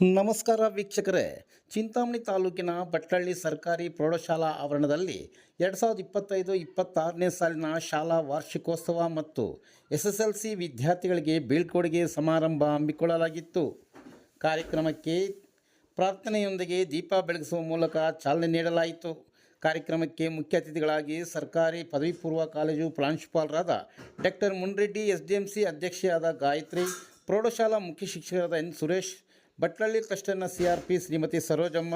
ನಮಸ್ಕಾರ ವೀಕ್ಷಕರೇ, ಚಿಂತಾಮಣಿ ತಾಲೂಕಿನ ಬಟ್ಲಳ್ಳಿ ಸರ್ಕಾರಿ ಪ್ರೌಢಶಾಲಾ ಆವರಣದಲ್ಲಿ 2025-26ನೇ ಸಾಲಿನ ಶಾಲಾ ವಾರ್ಷಿಕೋತ್ಸವ ಮತ್ತು SSLC ವಿದ್ಯಾರ್ಥಿಗಳಿಗೆ ಬೀಳ್ಕೊಡುಗೆ ಸಮಾರಂಭ ಹಮ್ಮಿಕೊಳ್ಳಲಾಗಿತ್ತು. ಕಾರ್ಯಕ್ರಮಕ್ಕೆ ಪ್ರಾರ್ಥನೆಯೊಂದಿಗೆ ದೀಪ ಬೆಳಗಿಸುವ ಮೂಲಕ ಚಾಲನೆ ನೀಡಲಾಯಿತು. ಕಾರ್ಯಕ್ರಮಕ್ಕೆ ಮುಖ್ಯ ಅತಿಥಿಗಳಾಗಿ ಸರ್ಕಾರಿ ಪದವಿ ಪೂರ್ವ ಕಾಲೇಜು ಪ್ರಾಂಶುಪಾಲರಾದ ಡಾಕ್ಟರ್ ಮುನ್ರೆಡ್ಡಿ, SDMC ಅಧ್ಯಕ್ಷೆಯಾದ ಗಾಯತ್ರಿ, ಪ್ರೌಢಶಾಲಾ ಮುಖ್ಯ ಶಿಕ್ಷಕರಾದ N. Suresh, Batlalli ಕ್ಲಸ್ಟರ್ನ CRP Shrimati Sarojamma,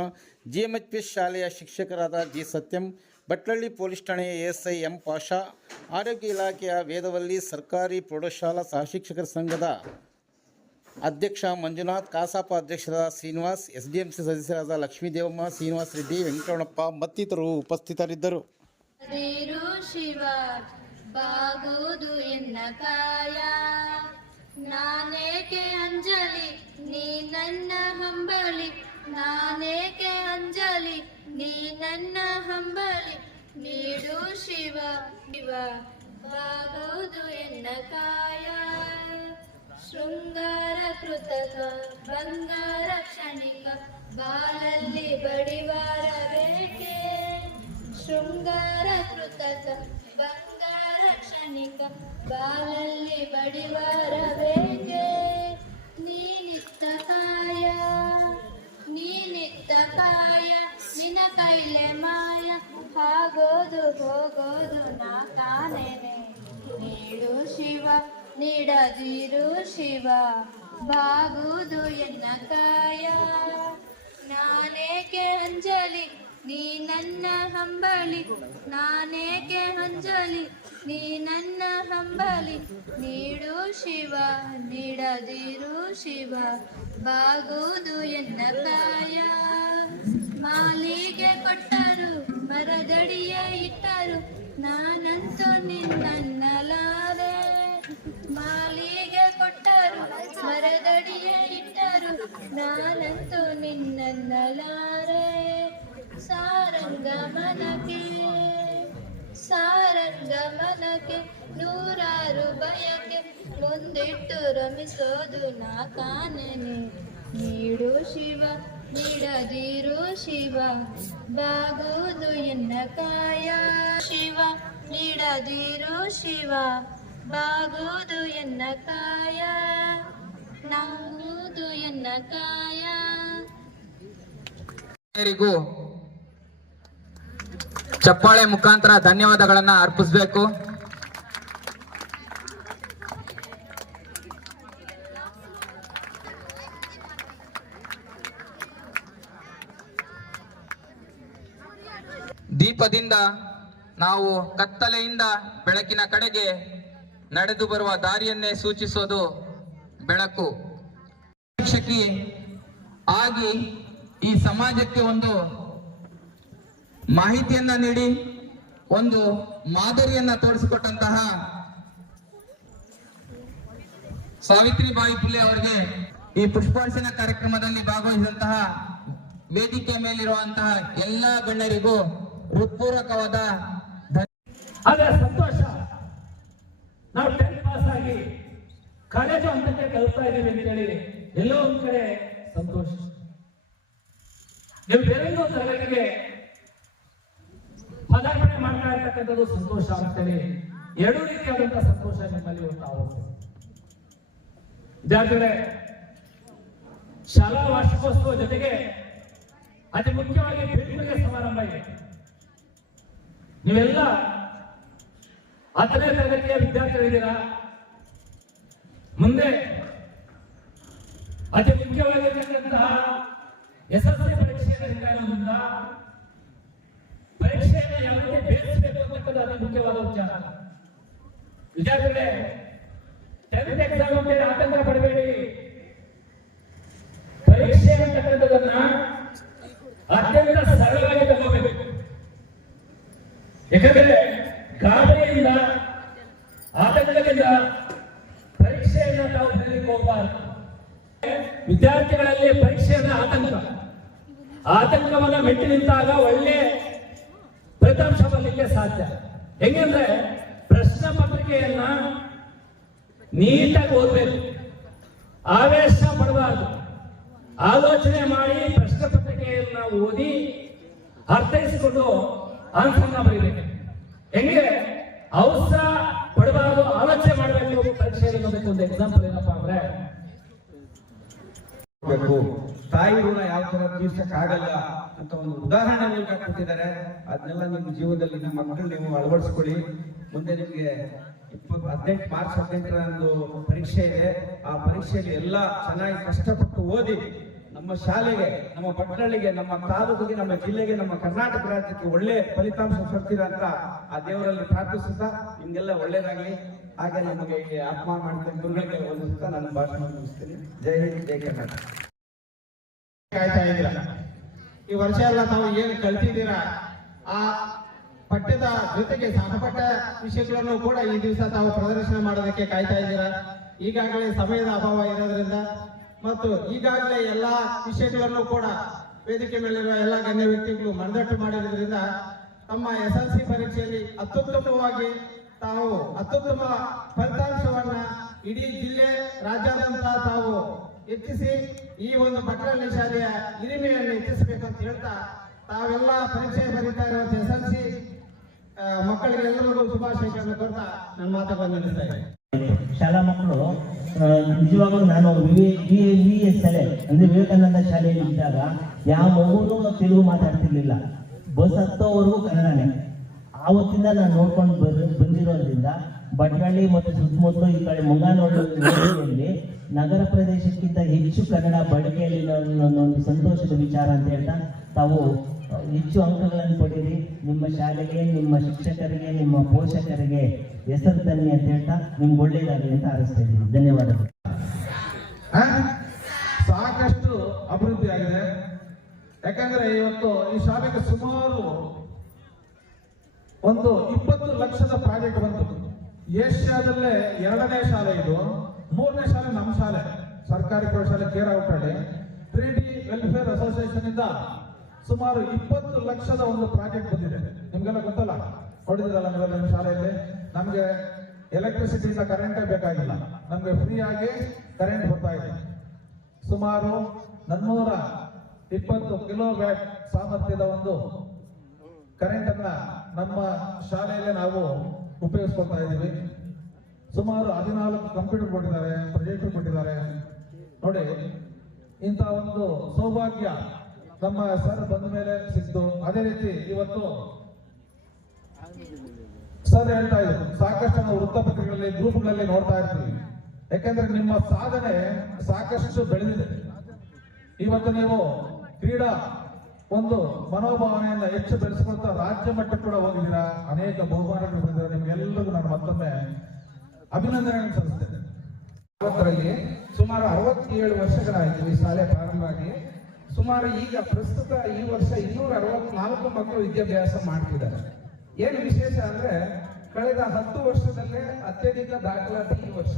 GMHP ಶಾಲೆಯ ಶಿಕ್ಷಕರಾದ G. ಸತ್ಯಂ, ಬಟ್ಲಳ್ಳಿ ಪೊಲೀಸ್ ಠಾಣೆಯ ASI M. ಪಾಷಾ, ಆರೋಗ್ಯ ಇಲಾಖೆಯ ವೇದವಲ್ಲಿ, ಸರ್ಕಾರಿ ಪ್ರೌಢಶಾಲಾ ಸಹಶಿಕ್ಷಕರ ಸಂಘದ ಅಧ್ಯಕ್ಷ ಮಂಜುನಾಥ್, ಕಾಸಾಪ ಅಧ್ಯಕ್ಷರಾದ ಶ್ರೀನಿವಾಸ್, SDMC ಸದಸ್ಯರಾದ ಲಕ್ಷ್ಮೀದೇವಮ್ಮ, ಶ್ರೀನಿವಾಸ್ ರೆಡ್ಡಿ, ವೆಂಕಟರಮಣಪ್ಪ ಮತ್ತಿತರರು ಉಪಸ್ಥಿತರಿದ್ದರು. ಶಿವ ಬಾಗುವುದು ಎನ್ನ ಕಾಯ, ನಾನೇಕೆ ಅಂಜಲಿ ನೀ ನನ್ನ ಹಂಬಲಿ, ನಾನೇಕೆ ಅಂಜಲಿ ನೀ ನನ್ನ ಹಂಬಲಿ, ನೀಡು ಶಿವ ಶಿವ ಬಾಗುವುದು ಎನ್ನ ಕಾಯ. ಶೃಂಗಾರ ಕೃತಕ ಬಂಗಾರ ಕ್ಷಣಿಕ ಬಾಲಲ್ಲಿ ಬಡಿವಾರ ಬೇಕೆ, ಶೃಂಗಾರ ಕೃತಕ ಬಂಗಾರ ಕ್ಷಣಿಕ ಬಾಲಲ್ಲಿ ಬಡಿವಾರ ಬೇಕೆ. ನೀನಿತ್ತ ಕಾಯ ನೀನಿತ್ತ ಕಾಯ, ನಿನ್ನ ಕೈಲೆ ಮಾಯ, ಆಗೋದು ಹೋಗೋದು ನಾ ಕಾಣೆನೆ. ನೀಡು ಶಿವ ನೀಡದಿರು ಶಿವ ಬಾಗುವುದು ಎನ್ನ ಕಾಯ, ನಾನೇಕೆ ಅಂಜಲಿ ನೀ ನನ್ನ ಹಂಬಲಿ, ನಾನೇಕೆ ಅಂಜಲಿ ನೀ ನನ್ನ ಹಂಬಲಿ, ನೀಡು ಶಿವ ನೀಡದಿರು ಶಿವ ಬಾಗುವುದು ಎನ್ನ ಕಾಯ. ಮಾಲಿಗೆ ಕೊಟ್ಟರು ಮರದಡಿಯ ಇಟ್ಟರು, ನಾನಂತೂ ನಿನ್ನನ್ನಲಾರೆ. ಮಾಲಿಗೆ ಕೊಟ್ಟರು ಮರದಡಿಯ ಇಟ್ಟರು, ನಾನಂತೂ ನಿನ್ನನ್ನಲಾರೆ. ಸಾರಂಗಮನಕ್ಕೆ ಸಾರಂಗಮನಕ್ಕೆ ನೂರಾರು ಬಯಕೆ, ಮುಂದಿಟ್ಟು ರಮಿಸೋದು ನಾ ಕಾಣನೆ. ನೀಡು ಶಿವ ನೀಡದಿರು ಶಿವ ಬಾಗುವುದು ಎನ್ನ ಕಾಯ, ಶಿವ ನೀಡದಿರು ಶಿವ ಬಾಗುವುದು ಎನ್ನ ಕಾಯ, ನಾಗುವುದು ಎನ್ನ ಕಾಯ. ಚಪ್ಪಾಳೆ ಮುಖಾಂತರ ಧನ್ಯವಾದಗಳನ್ನ ಅರ್ಪಿಸಬೇಕು. ದೀಪದಿಂದ ನಾವು ಕತ್ತಲೆಯಿಂದ ಬೆಳಕಿನ ಕಡೆಗೆ ನಡೆದು ಬರುವ ದಾರಿಯನ್ನೇ ಸೂಚಿಸೋದು ಬೆಳಕು. ಶಿಕ್ಷಕಿ ಆಗಿ ಈ ಸಮಾಜಕ್ಕೆ ಒಂದು ಮಾಹಿತಿಯನ್ನ ನೀಡಿ ಒಂದು ಮಾದರಿಯನ್ನ ತೋರಿಸಿಕೊಟ್ಟಂತಹ ಸಾವಿತ್ರಿಬಾಯಿ ಫುಲೆ ಅವರಿಗೆ ಈ ಪುಷ್ಪಾರ್ಚನಾ ಕಾರ್ಯಕ್ರಮದಲ್ಲಿ ಭಾಗವಹಿಸಿದಂತಹ ವೇದಿಕೆ ಮೇಲಿರುವಂತಹ ಎಲ್ಲ ಗಣ್ಯರಿಗೂ ಹೃತ್ಪೂರ್ವಕವಾದ ಆದ್ರೆ ಸಂತೋಷ. ನಾವು 10th ಪಾಸ್ ಆಗಿ ಕಾಲೇಜು ಹಂತಕ್ಕೆ ಕಲಿತಾ ಇದ್ದೀವಿ ಅಂತ ಹೇಳಿ ಎಲ್ಲೋ ಒಂದ್ ಕಡೆ ಸಂತೋಷ. ನೀವು ಬೇರೆಲ್ಲೋ ತರಗತಿಗೆ ಪದಾರ್ಪಣೆ ಮಾಡ್ತಾ ಇರ್ತಕ್ಕಂಥದ್ದು ಸಂತೋಷ ಅಂತೇಳಿ ಎರಡೂ ರೀತಿಯಾದಂತಹ ಸಂತೋಷ ನಿಮ್ಮಲ್ಲಿ ಒಂದು ಆವಶ್ಯಕ. ವಿದ್ಯಾರ್ಥಿಗಳೇ, ಶಾಲಾ ವಾರ್ಷಿಕೋತ್ಸವ ಜೊತೆಗೆ ಅತಿ ಮುಖ್ಯವಾಗಿ ಬೀಳ್ಕೊಡುಗೆ ಸಮಾರಂಭ ಇದೆ. ನೀವೆಲ್ಲ 10ನೇ ತರಗತಿಯ ವಿದ್ಯಾರ್ಥಿಗಳಿದ್ದೀರಾ. ಮುಂದೆ ಅತಿ ಮುಖ್ಯವಾಗಿರ್ತಕ್ಕಂತಹ SSLC ಪರೀಕ್ಷೆಯಿಂದ ಪರೀಕ್ಷೆಯನ್ನು ಯಾವ ರೀತಿ ಬೇಯಿಸಬೇಕು ಅಂತಕ್ಕಂಥ ಅತಿ ಮುಖ್ಯವಾದ ವಿಚಾರ. ವಿದ್ಯಾರ್ಥಿಗಳೇ, 10th ಎಕ್ಸಾಮ್ ಅಂತ ಆತಂಕ ಪಡಬೇಡಿ. ಪರೀಕ್ಷೆ ಅಂತಕ್ಕಂಥದನ್ನ ಅತ್ಯಂತ ಸರಳವಾಗಿ ತಗೋಬೇಕು. ಯಾಕಂದ್ರೆ ಗಾಬರಿಯಿಂದ ಆತಂಕದಿಂದ ಪರೀಕ್ಷೆಯನ್ನು ತಾವು ಬರೀಲಿಕ್ಕೆ ಹೋಗಬಾರದು. ವಿದ್ಯಾರ್ಥಿಗಳಲ್ಲಿ ಪರೀಕ್ಷೆಯನ್ನ ಆತಂಕವನ್ನ ಮೆಟ್ಟಿ ನಿಂತಾಗ ಒಳ್ಳೆ ಫಲಿತಾಂಶ ಬರಲಿಕ್ಕೆ ಸಾಧ್ಯ. ಹೆಂಗಂದ್ರೆ ಪ್ರಶ್ನೆ ಪತ್ರಿಕೆಯನ್ನ ನೀಟಾಗಿ ಓದಬೇಕು, ಆವೇಶ ಪಡಬಾರದು. ಆಲೋಚನೆ ಮಾಡಿ ಪ್ರಶ್ನೆ ಪತ್ರಿಕೆಯನ್ನ ಓದಿ ಅರ್ಥೈಸಿಕೊಂಡು ಆನ್ಸರ್ನ ಬರೀಬೇಕು. ಹೆಂಗೆ ಅವಸರ ಪಡಬಾರದು, ಆಲೋಚನೆ ಮಾಡಬೇಕು ಪರೀಕ್ಷೆಯಲ್ಲಿ ಅನ್ನೋದಕ್ಕೆ ಒಂದು ಎಕ್ಸಾಂಪಲ್ ಏನಪ್ಪಾ ಅಂದ್ರೆ, ತಾಯಿ ಋಣ ಯಾವ ತರ ತೀರ್ಸಕ್ ಆಗಲ್ಲ ಅಂತ ಒಂದು ಉದಾಹರಣೆ ಮೂಲಕ ಕೊಟ್ಟಿದ್ದಾರೆ. ಅದನ್ನೆಲ್ಲ ನಿಮ್ಮ ಜೀವನದಲ್ಲಿ ನಿಮ್ಮ ಮಕ್ಕಳು ನೀವು ಅಳವಡಿಸ್ಕೊಳ್ಳಿ. ಮುಂದೆ ನಿಮ್ಗೆ 18 ಮಾರ್ಚ್ 18ರಂದು ಪರೀಕ್ಷೆ ಇದೆ. ಆ ಪರೀಕ್ಷೆಯಲ್ಲಿ ಎಲ್ಲ ಚೆನ್ನಾಗಿ ಕಷ್ಟಪಟ್ಟು ಓದಿ ನಮ್ಮ ಶಾಲೆಗೆ, ನಮ್ಮ ಪಟ್ಟಣಗಳಿಗೆ, ನಮ್ಮ ತಾಲೂಕಿಗೆ, ನಮ್ಮ ಜಿಲ್ಲೆಗೆ, ನಮ್ಮ ಕರ್ನಾಟಕ ರಾಜ್ಯಕ್ಕೆ ಒಳ್ಳೆ ಫಲಿತಾಂಶ ಕೊಡ್ತೀರಾ ಅಂತ ಆ ದೇವರಲ್ಲಿ ಪ್ರಾರ್ಥಿಸುತ್ತಾ ನಿಮ್ಗೆಲ್ಲ ಒಳ್ಳೇದಾಗ್ಲಿ. ಹಾಗೆ ನಮಗೆ ಆತ್ಮ ಮಾಡ್ತೇನೆ ಗುರುಗಳಿಗೆ ಹೊಂದಿಸ್ತಾ ನನ್ನ ಭಾಷಣ ಮುಗಿಸ್ತೀನಿ. ಜೈ ಹಿಂದ್, ಜೈ ಕರ್ನಾಟಕ. ಕಾಯ್ತಾ ಇದ್ದೀರಾ, ಈ ವರ್ಷ ಎಲ್ಲ ತಾವು ಏನು ಕಲ್ತಿದ್ದೀರಾ ಆ ಪಠ್ಯದ ಜೊತೆಗೆ ಸಹಪಠ್ಯ ವಿಷಯಗಳನ್ನು ಕೂಡ ಈ ದಿವಸ ತಾವು ಪ್ರದರ್ಶನ ಮಾಡೋದಕ್ಕೆ ಕಾಯ್ತಾ ಇದ್ದೀರಾ. ಈಗಾಗಲೇ ಸಮಯದ ಅಭಾವ ಇರೋದ್ರಿಂದ ಮತ್ತು ಈಗಾಗಲೇ ಎಲ್ಲಾ ವಿಷಯಗಳನ್ನು ಕೂಡ ವೇದಿಕೆ ಮೇಲಿರುವ ಎಲ್ಲ ಗಣ್ಯ ವ್ಯಕ್ತಿಗಳು ಮನದಟ್ಟು ಮಾಡಿರೋದ್ರಿಂದ ತಮ್ಮ SLC ಪರೀಕ್ಷೆಯಲ್ಲಿ ಅತ್ಯುತ್ತಮವಾಗಿ ತಾವು ಅತ್ಯುತ್ತಮ ಫಲಿತಾಂಶವನ್ನ ಇಡೀ ಜಿಲ್ಲೆ ರಾಜ್ಯಾದ್ಯಂತ ತಾವು ಹೆಚ್ಚಿಸಿ ಈ ಒಂದು ಪಟ್ಟಣ ಶಾಲೆಯ ಹಿರಿಮೆಯನ್ನು ಹೆಚ್ಚಿಸಬೇಕಂತ ಹೇಳ್ತಾ ತಾವೆಲ್ಲ ಪರೀಕ್ಷೆ ಬರೀತಾ ಇರುವಂತ SLC ಮಕ್ಕಳಿಗೆ ಎಲ್ಲರಿಗೂ ಶುಭಾಶಯಗಳನ್ನು ಕೊಡ್ತಾ ನನ್ನ ಮಾತುಗಳನ್ನು ನಿಲ್ಲಿಸ್ತಾ ಇದ್ದೇನೆ. ಶಾಲಾ ಮಕ್ಕಳು ನಿಜವಾಗ್ಲೂ ನಾನು ಶಾಲೆ ಅಂದ್ರೆ ವಿವೇಕಾನಂದ ಶಾಲೆಯಲ್ಲಿ ಇದ್ದಾಗ ಯಾವ ಮಗುನು ತೆಲುಗು ಮಾತಾಡ್ತಿರ್ಲಿಲ್ಲ. ಬಸ್ ಹತ್ತೋವರೆಗೂ ಕನ್ನಡನೇ. ಆವತ್ತಿಂದ ನಾನು ನೋಡ್ಕೊಂಡು ಬಂದಿರೋದ್ರಿಂದ ಬಟ್ನಳ್ಳಿ ಮತ್ತು ಸುತ್ತಮುತ್ತ ಈ ಕಡೆ ಮುಂಗಾನಹಳ್ಳಿ ನಗರ ಪ್ರದೇಶಕ್ಕಿಂತ ಹೆಚ್ಚು ಕನ್ನಡ ಬಳಕೆಯಲ್ಲಿ ಒಂದು ಸಂತೋಷದ ವಿಚಾರ ಅಂತ ಹೇಳ್ತಾ ತಾವು ಹೆಚ್ಚು ಅಂಕಗಳನ್ನು ಪಡೀರಿ. ನಿಮ್ಮ ಶಾಲೆಗೆ, ನಿಮ್ಮ ಶಿಕ್ಷಕರಿಗೆ, ನಿಮ್ಮ ಪೋಷಕರಿಗೆ ಹೆಸರು ತನ್ನಿ ಅಂತ ಹೇಳ್ತಾ ನಿಮ್ಗೆ ಒಳ್ಳೇದಾಗಲಿ ಅಂತ ಹಾರೈಸ್ತಾ ಇದ್ದೀನಿ. ಧನ್ಯವಾದಗಳು. ಸಾಕಷ್ಟು ಅಭಿವೃದ್ಧಿ ಆಗಿದೆ. ಯಾಕಂದ್ರೆ ಇವತ್ತು ಈ ಶಾಲೆಗೆ ಸುಮಾರು ಒಂದು 20 ಲಕ್ಷದ ಪ್ರಾಜೆಕ್ಟ್ ಬಂತು. ಏಷ್ಯಾದಲ್ಲೇ 2ನೇ ಶಾಲೆ ಇದು. 3ನೇ ಶಾಲೆ ನಮ್ಮ ಶಾಲೆ, ಸರ್ಕಾರಿ ಪ್ರೌಢಶಾಲೆ ಕೇರಾವಟಳ್ಳಿ. 3D ವೆಲ್ಫೇರ್ ಅಸೋಸಿಯೇಷನ್ ಇಂದ ಸುಮಾರು 20 ಲಕ್ಷದ ಒಂದು ಪ್ರಾಜೆಕ್ಟ್ ಬಂದಿದೆ. ನಿಮ್ಗೆಲ್ಲ ಗೊತ್ತಲ್ಲ, ಹೊಡೆದಿರಲ್ಲ ನೀವೆಲ್ಲ ನಿಮ್ಮ ಶಾಲೆಯಲ್ಲಿ. ನಮ್ಗೆ ಎಲೆಕ್ಟ್ರಿಸಿಟಿಯಿಂದ ಕರೆಂಟೇ ಬೇಕಾಗಿಲ್ಲ, ನಮ್ಗೆ ಫ್ರೀ ಆಗಿ ಕರೆಂಟ್ ಬರ್ತಾ ಇದೆ. ಸುಮಾರು 420 ಕಿಲೋವ್ಯಾಟ್ ಸಾಮರ್ಥ್ಯದ ಒಂದು ಕರೆಂಟ್ ಅನ್ನ ನಮ್ಮ ಶಾಲೆಯಲ್ಲೇ ನಾವು ಉಪಯೋಗಿಸ್ಕೊಳ್ತಾ ಇದ್ದೀವಿ. ಸುಮಾರು 14 ಕಂಪ್ಯೂಟರ್ ಕೊಟ್ಟಿದ್ದಾರೆ, ಪ್ರೊಜೆಕ್ಟರ್ ಕೊಟ್ಟಿದ್ದಾರೆ. ನೋಡಿ, ಇಂಥ ಒಂದು ಸೌಭಾಗ್ಯ ನಮ್ಮ ಸರ್ ಬಂದ ಮೇಲೆ ಸಿಕ್ತು. ಅದೇ ರೀತಿ ಇವತ್ತು ಸರ್ ಹೇಳ್ತಾ ಇದ್ರು, ಸಾಕಷ್ಟು ನಾವು ವೃತ್ತಪತ್ರಿಕೆಗಳಲ್ಲಿ, ಗ್ರೂಪ್ಗಳಲ್ಲಿ ನೋಡ್ತಾ ಇರ್ತೀವಿ. ಯಾಕಂದ್ರೆ ನಿಮ್ಮ ಸಾಧನೆ ಸಾಕಷ್ಟು ಬೆಳೆದಿದೆ. ಇವತ್ತು ನೀವು ಕ್ರೀಡಾ ಒಂದು ಮನೋಭಾವನೆಯನ್ನ ಹೆಚ್ಚು ಬೆಳೆಸಿಕೊಳ್ತಾ ರಾಜ್ಯ ಮಟ್ಟಕ್ಕೆ ಕೂಡ ಹೋಗಿದ್ದೀರಾ. ಅನೇಕ ಬಹುಮಾನಗಳು ಬಂದಿದ್ದಾರೆ. ನಿಮ್ಗೆಲ್ಲರಿಗೂ ನಾನು ಮತ್ತೊಮ್ಮೆ ಅಭಿನಂದನೆಗಳನ್ನು ಸಲ್ಲಿಸ್ತೇನೆ. ಅದರಲ್ಲಿ ಸುಮಾರು 67 ವರ್ಷಗಳಾಯಿತು ಈ ಶಾಲೆ ಪ್ರಾರಂಭ ಆಗಿ. ಸುಮಾರು ಈಗ ಪ್ರಸ್ತುತ ಈ ವರ್ಷ 264 ಮಕ್ಕಳು ವಿದ್ಯಾಭ್ಯಾಸ ಮಾಡ್ತಿದ್ದಾರೆ. ಏನು ವಿಶೇಷ ಅಂದ್ರೆ ಕಳೆದ 10 ವರ್ಷದಲ್ಲೇ ಅತ್ಯಧಿಕ ದಾಖಲಾತಿ ಈ ವರ್ಷ.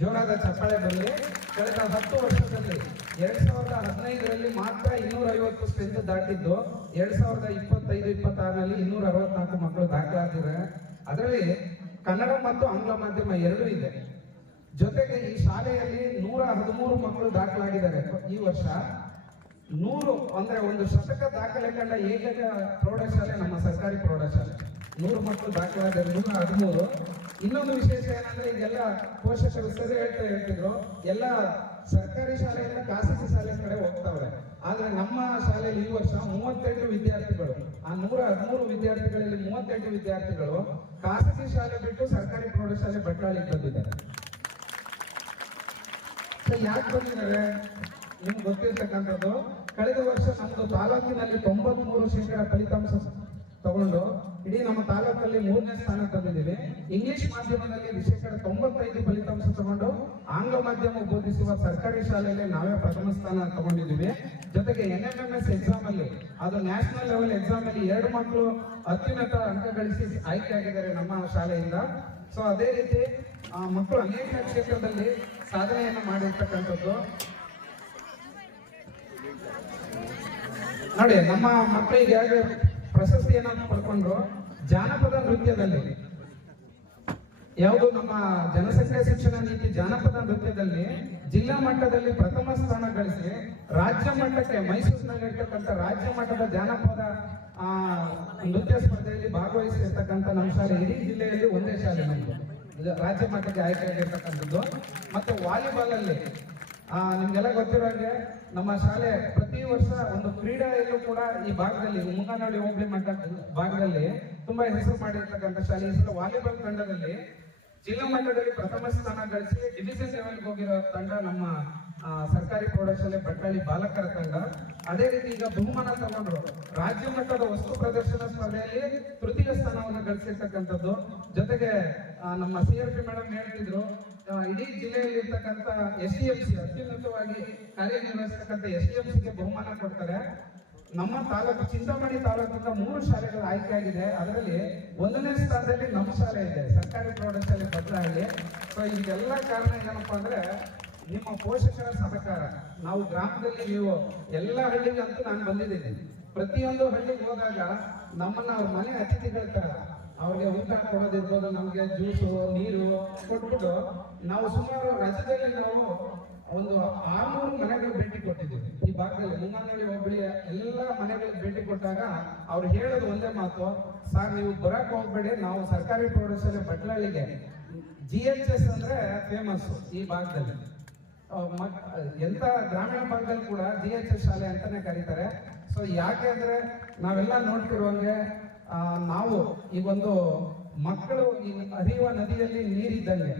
ಜೋರಾದ ಚಪ್ಪಾಳೆ ಬರಲಿ. ಕಳೆದ 10 ವರ್ಷದಲ್ಲಿ 2015ರಲ್ಲಿ ಮಾತ್ರ 250 ಸ್ಟ್ರೆಂತ್ ದಾಟಿದ್ದು, 2025-26ನಲ್ಲಿ 264 ಮಕ್ಕಳು ದಾಖಲಾತಿದ್ದಾರೆ. ಅದರಲ್ಲಿ ಕನ್ನಡ ಮತ್ತು ಆಂಗ್ಲ ಮಾಧ್ಯಮ ಎರಡೂ ಇದೆ. ಜೊತೆಗೆ ಈ ಶಾಲೆಯಲ್ಲಿ 113 ಮಕ್ಕಳು ದಾಖಲಾಗಿದ್ದಾರೆ ಈ ವರ್ಷ. 100 ಅಂದ್ರೆ ಒಂದು ಶತಕ ದಾಖಲೆ ಕಂಡ ಏಕೈಕ ಪ್ರೌಢಶಾಲೆ ನಮ್ಮ ಸರ್ಕಾರಿ ಪ್ರೌಢಶಾಲೆ. 100 ಮಕ್ಕಳು ದಾಖಲಾಗಿದ್ದಾರೆ, 113. ಇನ್ನೊಂದು ವಿಶೇಷ ಏನಂದ್ರೆ, ಈಗೆಲ್ಲ ಪೋಷಕರು ಸರಿ ಹೇಳ್ತಿದ್ರು, ಎಲ್ಲ ಸರ್ಕಾರಿ ಶಾಲೆಯಿಂದ ಖಾಸಗಿ ಶಾಲೆ ಕಡೆ ಹೋಗ್ತಾವ್ರೆ. ಆದ್ರೆ ನಮ್ಮ ಶಾಲೆಯಲ್ಲಿ ಈ ವರ್ಷ 38 ವಿದ್ಯಾರ್ಥಿಗಳು, ಆ 113 ವಿದ್ಯಾರ್ಥಿಗಳಲ್ಲಿ 38 ವಿದ್ಯಾರ್ಥಿಗಳು ಖಾಸಗಿ ಶಾಲೆ ಬಿಟ್ಟು ಸರ್ಕಾರಿ ಪ್ರೌಢಶಾಲೆ ಬಟ್ಟಾಳಿಗೆ ಬಂದಿದ್ದಾರೆ. ಯಾಕೆ ಬಂದಿದ್ದಾರೆ ನಿಮ್ಗೆ ಗೊತ್ತಿರ್ತಕ್ಕಂಥದ್ದು, ಕಳೆದ ವರ್ಷ ನಮ್ದು ತಾಲೂಕಿನಲ್ಲಿ 93% ಫಲಿತಾಂಶ ತಗೊಂಡು ಇಡೀ ನಮ್ಮ ತಾಲೂಕಲ್ಲಿ 3ನೇ ಸ್ಥಾನ ತಂದಿದ್ದೀವಿ. ಇಂಗ್ಲಿಷ್ ಮಾಧ್ಯಮದಲ್ಲಿ 95% ಫಲಿತಾಂಶ ತಗೊಂಡು ಆಂಗ್ಲ ಮಾಧ್ಯಮ ಬೋಧಿಸುವ ಸರ್ಕಾರಿ ಶಾಲೆಯಲ್ಲಿ ನಾವೇ ಪ್ರಥಮ ಸ್ಥಾನ ತಗೊಂಡಿದ್ದೀವಿ. ಜೊತೆಗೆ NMMS ಎಕ್ಸಾಮ್ ಅಲ್ಲಿ, ಅದು ನ್ಯಾಷನಲ್ ಲೆವೆಲ್ ಎಕ್ಸಾಮ್ ಅಲ್ಲಿ 2 ಮಕ್ಕಳು ಅತ್ಯುನ್ನತ ಅಂಕ ಗಳಿಸಿ ಆಯ್ಕೆಯಾಗಿದ್ದಾರೆ ನಮ್ಮ ಶಾಲೆಯಿಂದ. ಸೊ ಅದೇ ರೀತಿ ಮಕ್ಕಳು ಅನೇಕ ಕ್ಷೇತ್ರದಲ್ಲಿ ಸಾಧನೆಯನ್ನು ಮಾಡಿರ್ತಕ್ಕಂಥದ್ದು. ನೋಡಿ, ನಮ್ಮ ಮಕ್ಕಳಿಗೆ ಪ್ರಶಸ್ತಿಯನ್ನು ಪಡ್ಕೊಂಡ್ರು ಜಾನಪದ ನೃತ್ಯದಲ್ಲಿ. ಯಾವುದು ನಮ್ಮ ಜನಸಂಖ್ಯಾ ಶಿಕ್ಷಣ ನೀತಿ ಜಾನಪದ ನೃತ್ಯದಲ್ಲಿ ಜಿಲ್ಲಾ ಮಟ್ಟದಲ್ಲಿ ಪ್ರಥಮ ಸ್ಥಾನ ಗಳಿಸಿ ರಾಜ್ಯ ಮಟ್ಟಕ್ಕೆ ಮೈಸೂರಿನಲ್ಲಿ ಇರ್ತಕ್ಕಂಥ ರಾಜ್ಯ ಮಟ್ಟದ ಜಾನಪದ ನೃತ್ಯ ಸ್ಪರ್ಧೆಯಲ್ಲಿ ಭಾಗವಹಿಸಿರ್ತಕ್ಕಂಥ ನಮ್ಮ ಶಾಲೆ ಇಡೀ ಜಿಲ್ಲೆಯಲ್ಲಿ ಒಂದೇ ಶಾಲೆ ನಮ್ದು ರಾಜ್ಯ ಮಟ್ಟಕ್ಕೆ ಆಯ್ಕೆಯಾಗಿರ್ತಕ್ಕಂಥದ್ದು. ಮತ್ತೆ ವಾಲಿಬಾಲ್ ಅಲ್ಲಿ ನಿಮ್ಗೆಲ್ಲ ಗೊತ್ತಿರೋ ಹಾಗೆ ನಮ್ಮ ಶಾಲೆ ಪ್ರತಿ ವರ್ಷ ಒಂದು ಕ್ರೀಡೆಯಲ್ಲೂ ಕೂಡ ಈ ಭಾಗದಲ್ಲಿ ಮುಂಗನಹಳ್ಳಿ ಹೋಬಳಿ ಮಟ್ಟ ಭಾಗದಲ್ಲಿ ತುಂಬಾ ಹೆಸರು ಮಾಡಿರ್ತಕ್ಕಂಥ ಶಾಲೆ. ಈ ಸಲ ವಾಲಿಬಾಲ್ ತಂಡದಲ್ಲಿ ಜಿಲ್ಲಾ ಮಟ್ಟದಲ್ಲಿ ಪ್ರಥಮ ಸ್ಥಾನ ಗಳಿಸಿ ಡಿವಿಷನ್ ಲೆವೆಲ್ಗೆ ಹೋಗಿರೋ ತಂಡ ನಮ್ಮ ಸರ್ಕಾರಿ ಪ್ರೌಢಶಾಲೆ ಬಟ್ಟಾಳಿ ಬಾಲಕರ ತಂಡ. ಅದೇ ರೀತಿ ಈಗ ಬಹುಮಾನ ತಗೊಂಡ್ರು ರಾಜ್ಯ ಮಟ್ಟದ ವಸ್ತು ಪ್ರದರ್ಶನ ಸ್ಪರ್ಧೆಯಲ್ಲಿ ತೃತೀಯ ಸ್ಥಾನವನ್ನು ಗಳಿಸಿರ್ತಕ್ಕಂಥದ್ದು. ಜೊತೆಗೆ ನಮ್ಮ CRP ಮೇಡಮ್ ಹೇಳ್ತಿದ್ರು, ಇಡೀ ಜಿಲ್ಲೆಯಲ್ಲಿ ಇರ್ತಕ್ಕಂಥ SDMC ಅತ್ಯುನ್ನತವಾಗಿ ಕಾರ್ಯನಿರ್ವಹಿಸ್ತಕ್ಕಂಥ SDMCಗೆ ಬಹುಮಾನ ಕೊಡ್ತಾರೆ. ನಮ್ಮ ತಾಲೂಕು ಚಿಂತಾಮಣಿ ತಾಲೂಕಿಂದ 3 ಶಾಲೆಗಳು ಆಯ್ಕೆಯಾಗಿದೆ. ಅದರಲ್ಲಿ 1ನೇ ಸ್ಥಾನದಲ್ಲಿ ನಮ್ಮ ಶಾಲೆ ಇದೆ, ಸರ್ಕಾರಿ ಪ್ರೌಢಶಾಲೆ ಬಟ್ಟಾಳಿ. ಸೊ ಇದೆಲ್ಲ ಕಾರಣ ಏನಪ್ಪಾ ಅಂದ್ರೆ ನಿಮ್ಮ ಪೋಷಕರ ಸಹಕಾರ. ನಾವು ಗ್ರಾಮದಲ್ಲಿ ನೀವು ಎಲ್ಲ ಹಳ್ಳಿಗಂತೂ ನಾನು ಬಂದಿದ್ದೀನಿ, ಪ್ರತಿಯೊಂದು ಹಳ್ಳಿಗೆ ಹೋದಾಗ ನಮ್ಮನ್ನ ಅವ್ರ ಮನೆ ಅತಿಥಿಗಳ ತರ ಅವ್ರಿಗೆ ಊಟ ಕೊಡೋದಿರ್ಬೋದು, ನಮ್ಗೆ ಜ್ಯೂಸು ನೀರು ಕೊಟ್ಬಿಟ್ಟು ನಾವು ಸುಮಾರು ರಜದಲ್ಲಿ ನಾವು ಒಂದು 600 ಮನೆಗಳು ಭೇಟಿ ಕೊಟ್ಟಿದ್ದೀವಿ ಈ ಭಾಗದಲ್ಲಿ. ಮುಂಗನಹಳ್ಳಿ ಹೋಬಳಿಯ ಎಲ್ಲ ಮನೆಗಳಿಗೆ ಭೇಟಿ ಕೊಟ್ಟಾಗ ಅವ್ರು ಹೇಳೋದು ಒಂದೇ ಮಾತು, ಸರ್ ನೀವು ಬರಕ್ ಹೋಗ್ಬೇಡಿ, ನಾವು ಸರ್ಕಾರಿ ಪ್ರೌಢಶಾಲೆ ಬಟ್ಲಳ್ಳಿಗೆ GHS ಅಂದ್ರೆ ಫೇಮಸ್ ಈ ಭಾಗದಲ್ಲಿ. ಎಂತ ಗ್ರಾಮೀಣ ಭಾಗದಲ್ಲಿ ಕೂಡ GHS ಶಾಲೆ ಅಂತಾನೆ ಕರೀತಾರೆ. ಸೊ ಯಾಕೆ ಅಂದ್ರೆ ನಾವೆಲ್ಲ ನೋಡ್ತಿರುವಂಗೆ ನಾವು ಈ ಒಂದು ಮಕ್ಕಳು ಈ ಹರಿಯುವ ನದಿಯಲ್ಲಿ ನೀರಿದ್ದಂಗೆ,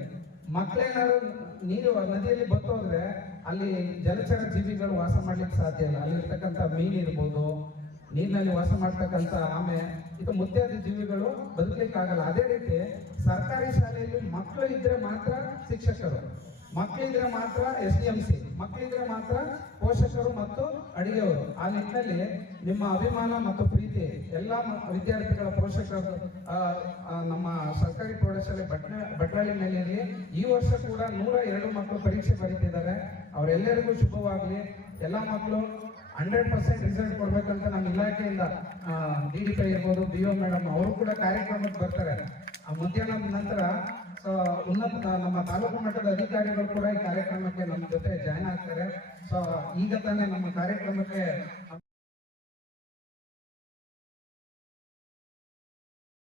ಮಕ್ಕಳೇನಾದ್ರು ನೀರು ನದಿಯಲ್ಲಿ ಬತ್ತೋದ್ರೆ ಅಲ್ಲಿ ಜಲಚರ ಜೀವಿಗಳು ವಾಸ ಮಾಡ್ಲಿಕ್ಕೆ ಸಾಧ್ಯ ಇಲ್ಲ. ಅಲ್ಲಿರ್ತಕ್ಕಂಥ ಮೀನು ಇರ್ಬೋದು, ನೀರಿನಲ್ಲಿ ವಾಸ ಮಾಡ್ತಕ್ಕಂಥ ಆಮೆ, ಇದು ಮುತ್ಯಾದಿ ಜೀವಿಗಳು ಬದುಕಲಿಕ್ಕೆ ಆಗಲ್ಲ. ಅದೇ ರೀತಿ ಸರ್ಕಾರಿ ಶಾಲೆಯಲ್ಲಿ ಮಕ್ಕಳು ಇದ್ರೆ ಮಾತ್ರ ಶಿಕ್ಷಕರು, ಮಕ್ಕಳಿದ್ರೆ ಮಾತ್ರ SDMC, ಮಕ್ಕಳಿದ್ರೆ ಮಾತ್ರ ಪೋಷಕರು ಮತ್ತು ಅಡಿಗೆಯವರು. ಆ ನಿಟ್ಟಿನಲ್ಲಿ ನಿಮ್ಮ ಅಭಿಮಾನ ಮತ್ತು ಪ್ರೀತಿ ಎಲ್ಲ ವಿದ್ಯಾರ್ಥಿಗಳ ಪೋಷಕರು ನಮ್ಮ ಸರ್ಕಾರಿ ಪ್ರೌಢಶಾಲೆ ಬಟ್ಟಾಳಿನಲ್ಲಿ ಈ ವರ್ಷ ಕೂಡ 102 ಮಕ್ಕಳು ಪರೀಕ್ಷೆ ಬರೀತಿದ್ದಾರೆ. ಅವರೆಲ್ಲರಿಗೂ ಶುಭವಾಗಲಿ. ಎಲ್ಲ ಮಕ್ಕಳು 100% ರಿಸಲ್ಟ್ ಕೊಡ್ಬೇಕಂತ ನಮ್ಮ ಇಲಾಖೆಯಿಂದ DDP ಇರ್ಬೋದು, BO ಮೇಡಮ್ ಅವರು ಕೂಡ ಕಾರ್ಯಕ್ರಮಕ್ಕೆ ಬರ್ತಾರೆ. ಮಧ್ಯಾಹ್ನದ ನಂತರ ನಮ್ಮ ತಾಲೂಕು ಮಟ್ಟದ ಅಧಿಕಾರಿಗಳು ಕೂಡ ಈ ಕಾರ್ಯಕ್ರಮಕ್ಕೆ ನಮ್ಮ ಜೊತೆ ಜಾಯ್ನ್ ಆಗ್ತಾರೆ. ಸೊ ಈಗ ತಾನೇ ನಮ್ಮ ಕಾರ್ಯಕ್ರಮಕ್ಕೆ